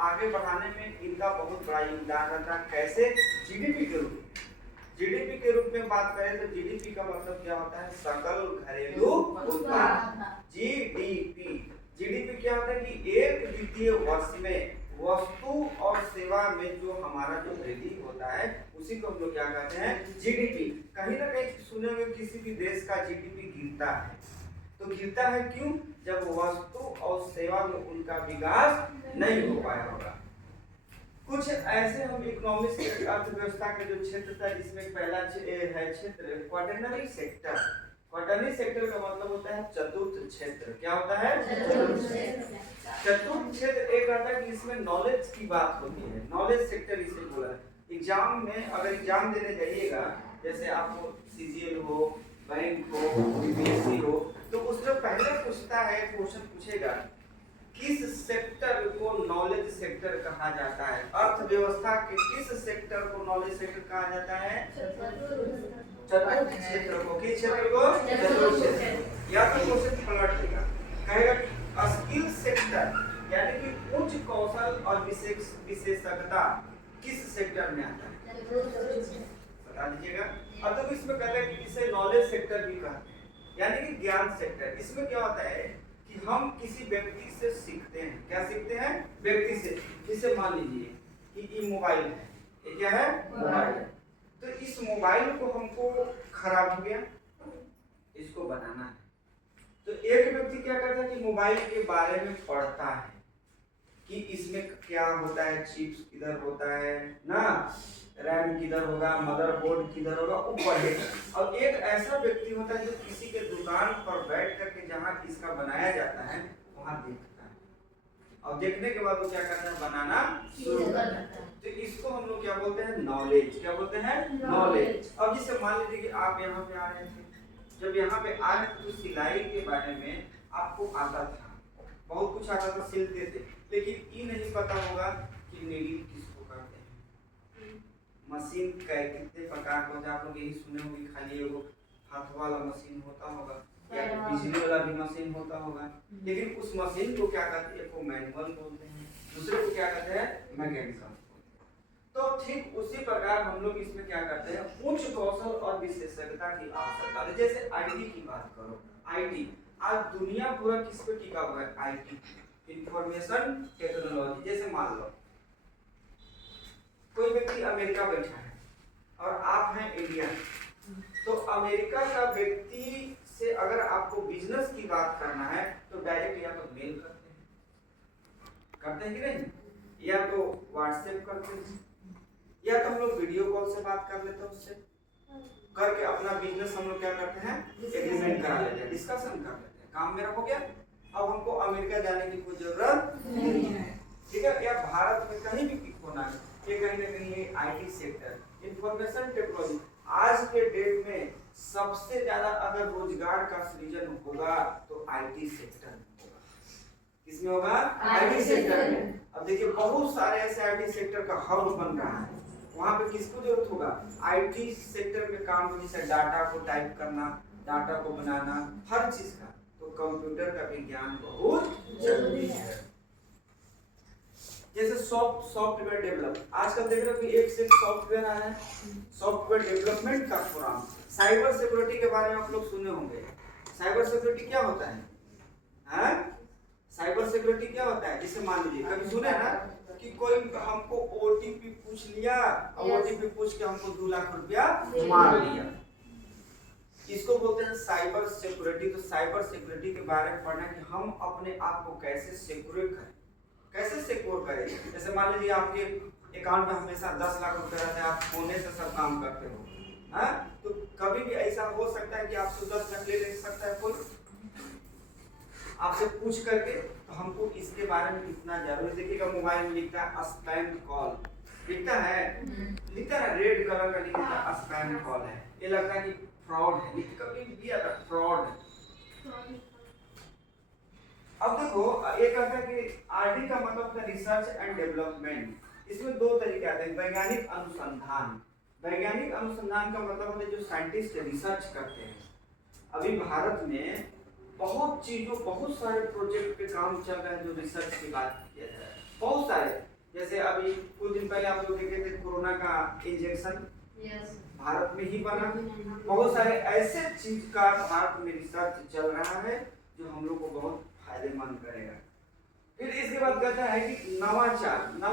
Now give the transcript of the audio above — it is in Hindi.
आगे बढ़ाने में इनका बहुत बड़ा योगदान रहता है। कैसे? जीडीपी के रूप में। जीडीपी के रूप में बात करें तो जीडीपी का मतलब क्या होता है? सकल घरेलू उत्पाद। जीडीपी जीडीपी क्या होता है कि एक वित्तीय वर्ष में वस्तु और सेवा में जो हमारा जो वृद्धि होता है उसी को हम लोग क्या कहते हैं? जीडीपी। कहीं ना कहीं सुने होंगे किसी भी देश का जीडीपी गिरता है, तो गिरता है क्यों? जब वस्तु और सेवा में उनका विकास नहीं हो पाया होगा। कुछ ऐसे हम इकोनॉमिक्स अर्थव्यवस्था के जो क्षेत्र था जिसमें पहला है क्षेत्र क्वाटरनरी सेक्टर। क्वाटरनरी सेक्टर का मतलब होता है चतुर्थ क्षेत्र। क्या होता है? चतुर्थ क्षेत्र। चतुर्थ क्षेत्र एक आता है कि इसमें नॉलेज की बात होती है, नॉलेज सेक्टर इसे बोला है। एग्जाम में अगर एग्जाम देने जाइएगा, जैसे आपको सीजीएल हो, बैंक हो, बीपीएससी हो, तो उसमें पहले पूछता है, क्वेश्चन पूछेगा किस सेक्टर को नॉलेज सेक्टर कहा जाता है? अर्थव्यवस्था के किस सेक्टर को नॉलेज सेक्टर कहा जाता है? चतुर्थ क्षेत्र को। किस क्षेत्र को? चतुर्थ क्षेत्र। या तो क्वेश्चन पलट देगा, कहेगा कि स्किल सेक्टर यानी कि उच्च कौशल और विशेषज्ञता किस सेक्टर में आता है? बता दीजिएगा। अब तो इसमें कहते हैं कि इसे नॉलेज सेक्टर भी कहते हैं, यानी कि ज्ञान सेक्टर। इसमें क्या होता है कि हम किसी व्यक्ति से सीखते हैं। क्या सीखते हैं? व्यक्ति से। जैसे मान लीजिए कि ये मोबाइल है, ये क्या है? मोबाइल है। तो इस मोबाइल को हमको खराब हो गया, इसको बनाना है, तो एक व्यक्ति क्या करता है कि मोबाइल के बारे में पढ़ता है कि इसमें क्या होता है, चिप्स किधर होता है ना, रैम किधर होगा, मदरबोर्ड किधर होगा, वो पढ़ेगा। और एक ऐसा व्यक्ति होता है जो किसी के दुकान पर बैठ करके जहाँ इसका बनाया जाता है वहां देखता है, और देखने के बाद वो क्या करता है? बनाना शुरू करता है। तो इसको हम लोग क्या बोलते हैं? नॉलेज। क्या बोलते हैं? नॉलेज। अब जैसे मान लीजिए कि आप यहाँ पे आ रहे थे, जब यहाँ पे आ रहे थे तो सिलाई के बारे में आपको आता था, बहुत कुछ आता था, सिलते थे, लेकिन ये नहीं पता होगा कि नीडिल किसको करते हैं, मशीन कितने प्रकार का होता है। आप लोग यही सुने होंगे, खाली एगो हाथ वाला मशीन होता होगा या बिजली वाला भी मशीन होता होगा, लेकिन उस मशीन को क्या कहते हैं? एक को मैनुअल बोलते हैं, दूसरे को क्या कहते हैं? मैकेनिकल। तो ठीक उसी प्रकार हम लोग इसमें क्या करते हैं? उच्च कौशल और विशेषज्ञता की आवश्यकता है। जैसे आईटी की बात करो, आईटी आज दुनिया पूरा किस पे टिका हुआ है? IT, information technology. जैसे मान लो कोई व्यक्ति अमेरिका बैठा है और आप हैं इंडिया, तो अमेरिका का व्यक्ति से अगर आपको बिजनेस की बात करना है तो डायरेक्ट या तो मेल करते हैं कि नहीं, या तो व्हाट्सएप करते हैं, या तो हम लोग वीडियो कॉल से बात कर लेते हैं, उससे करके अपना बिजनेस हम लोग क्या करते हैं? एग्रीमेंट करा लेते हैं, डिस्कशन कर लेते हैं, काम मेरा हो गया, अब हमको अमेरिका जाने की कोई जरूरत नहीं है। ठीक है? या भारत में कहीं भी पिक होना है, ये कहीं ना कहीं ये आईटी सेक्टर, इंफॉर्मेशन टेक्नोलॉजी। आज के डेट में सबसे ज्यादा अगर रोजगार का सृजन होगा तो आईटी सेक्टर में होगा। किसमें होगा? आईटी सेक्टर में। अब देखिए बहुत सारे ऐसे आईटी सेक्टर का हब बन रहा है, वहां पे किसको जरूरत होगा? आईटी सेक्टर में काम, जैसे डाटा को टाइप करना, डाटा को बनाना, हर चीज का, तो कंप्यूटर का विज्ञान बहुत जरूरी है। जैसे सॉफ्टवेयर डेवलप, आजकल देख रहे हो कि एक से एक सॉफ्टवेयर आ रहा है, सॉफ्टवेयर डेवलपमेंट का प्रोग्राम। साइबर सिक्योरिटी के बारे में आप लोग सुने होंगे। साइबर सिक्योरिटी क्या होता है? हाँ? साइबर सिक्योरिटी क्या होता है? जैसे मान लीजिए कभी सुने ना कि कोई हमको ओटीपी पूछ लिया और ओटीपी पूछ के हमको 2 लाख रुपया मार लिया, इसको बोलते हैं साइबर सिक्योरिटी। तो साइबर सिक्योरिटी के बारे में पढ़ना कि हम अपने आप को कैसे सिक्योर करें, कैसे सिक्योर करें। जैसे मान लीजिए आपके अकाउंट में हमेशा 10 लाख रुपए रहते हैं, आप फोने से सब काम करते हो, हाँ? तो कभी भी ऐसा हो सकता है कि आपसे 10 लाख ले सकता है कोई, आपसे पूछ करके। तो हमको इसके बारे में इतना जरूरी। देखिएगा मोबाइल में लिखता है स्पैम कॉल, लिखता है, लिखता है रेड कलर का, लिखता है स्पैम कॉल है, ये लगता है कि फ्रॉड है, कभी दिया था फ्रॉड है। अब देखो ये कहता है कि आरडी का मतलब होता है रिसर्च एंड डेवलपमेंट। इसमें 2 तरीके आते हैं, वैज्ञानिक अनुसंधान। वैज्ञानिक अनुसंधान का मतलब होता है जो साइंटिस्ट रिसर्च करते हैं। अभी भारत में बहुत चीजों, बहुत सारे प्रोजेक्ट पे काम चल रहा है जो रिसर्च की बात किया जा रहा है, बहुत सारे। जैसे अभी कुछ दिन पहले आप लोग देखे थे कोरोना का इंजेक्शन भारत में ही बना। बहुत सारे ऐसे चीज का भारत में रिसर्च चल रहा है जो हम लोग को बहुत फायदेमंद करेगा। फिर इसके बाद कहता है कि नवाचार।